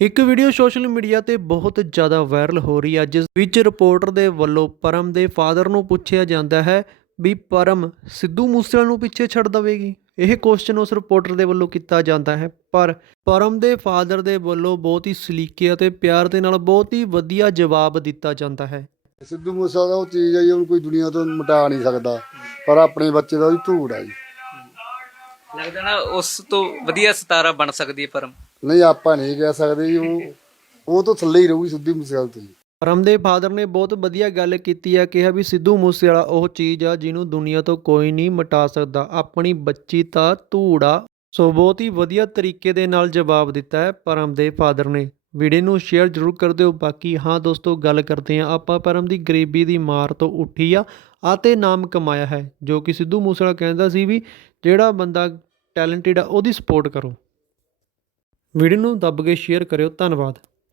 ਇੱਕ video social media ਤੇ ਬਹੁਤ ਜ਼ਿਆਦਾ ਵਾਇਰਲ ਹੋ ਰਹੀ ਹੈ ਜਿਸ ਵਿੱਚ ਰਿਪੋਰਟਰ ਦੇ ਵੱਲੋਂ ਪਰਮ ਦੇ ਫਾਦਰ ਨੂੰ ਪੁੱਛਿਆ ਜਾਂਦਾ ਹੈ ਵੀ ਪਰਮ ਸਿੱਧੂ ਮੂਸੇਵਾਲੇ ਨੂੰ ਪਿੱਛੇ ਛੱਡ ਦਵੇਗੀ। ਇਹ ਕੁਐਸਚਨ ਉਸ ਰਿਪੋਰਟਰ ਦੇ ਵੱਲੋਂ ਕੀਤਾ ਜਾਂਦਾ ਹੈ ਪਰ ਪਰਮ ਦੇ ਫਾਦਰ ਦੇ ਵੱਲੋਂ ਬਹੁਤ ਹੀ ਸਲੀਕੇ ਅਤੇ ਪਿਆਰ ਦੇ ਨਾਲ ਬਹੁਤ ਹੀ ਵਧੀਆ ਜਵਾਬ ਦਿੱਤਾ ਜਾਂਦਾ ਹੈ। ਸਿੱਧੂ ਮੂਸਾ ਦਾ ਉਹ ਚੀਜ਼ ਹੈ ਜੀ ਉਹਨੂੰ ਕੋਈ ਦੁਨੀਆ ਤੋਂ ਮਿਟਾ ਨਹੀਂ ਸਕਦਾ ਪਰ ਆਪਣੇ ਬੱਚੇ ਦਾ ਉਹਦੀ ਧੂੜ ਆ ਜੀ। ਲੱਗਦਾ ਨਾ ਉਸ ਤੋਂ ਵਧੀਆ ਸਤਾਰਾ ਬਣ ਸਕਦੀ ਹੈ ਪਰਮ। ਨਹੀਂ, ਆਪਾਂ ਨਹੀਂ ਕਹਿ ਸਕਦੇ ਜੀ, ਉਹ ਉਹ ਤੋਂ ਥੱਲੇ ਹੀ ਰਹੂਗੀ ਸਿੱਧੂ ਮੂਸੇਵਾਲੇ ਤੋਂ ਜੀ। ਪਰਮ ਦੇ ਫਾਦਰ ਨੇ ਬਹੁਤ ਵਧੀਆ ਗੱਲ ਕੀਤੀ ਆ ਕਿਹਾ ਵੀ ਸਿੱਧੂ ਮੂਸੇਵਾਲਾ ਉਹ ਚੀਜ਼ ਆ ਜਿਹਨੂੰ ਦੁਨੀਆ ਤੋਂ ਕੋਈ ਨਹੀਂ ਮਿਟਾ ਸਕਦਾ। ਆਪਣੀ ਬੱਚੀ ਤਾਂ ਧੂੜਾ ਸੋ ਬਹੁਤ ਹੀ ਵਧੀਆ ਤਰੀਕੇ ਦੇ ਨਾਲ ਜਵਾਬ ਦਿੱਤਾ ਹੈ ਪਰਮ ਦੇ ਫਾਦਰ ਨੇ। ਵੀਡੀਓ ਨੂੰ ਸ਼ੇਅਰ ਜ਼ਰੂਰ ਕਰ ਦਿਓ। ਬਾਕੀ ਹਾਂ ਦੋਸਤੋ, ਗੱਲ ਕਰਦੇ ਹਾਂ ਆਪਾਂ ਪਰਮ ਦੀ ਗਰੀਬੀ ਦੀ ਮਾਰ ਤੋਂ ਉੱਠੀ ਆ ਅਤੇ ਨਾਮ ਕਮਾਇਆ ਹੈ, ਜੋ ਕਿ ਸਿੱਧੂ ਮੂਸੇਵਾਲਾ ਕਹਿੰਦਾ ਸੀ ਵੀ ਜਿਹੜਾ ਬੰਦਾ ਟੈਲੈਂਟਡ ਆ ਉਹਦੀ ਸਪੋਰਟ ਕਰੋ। ਵੀਡੀਓ ਨੂੰ ਦੱਬ ਕੇ ਸ਼ੇਅਰ ਕਰਿਓ ਧੰਨਵਾਦ।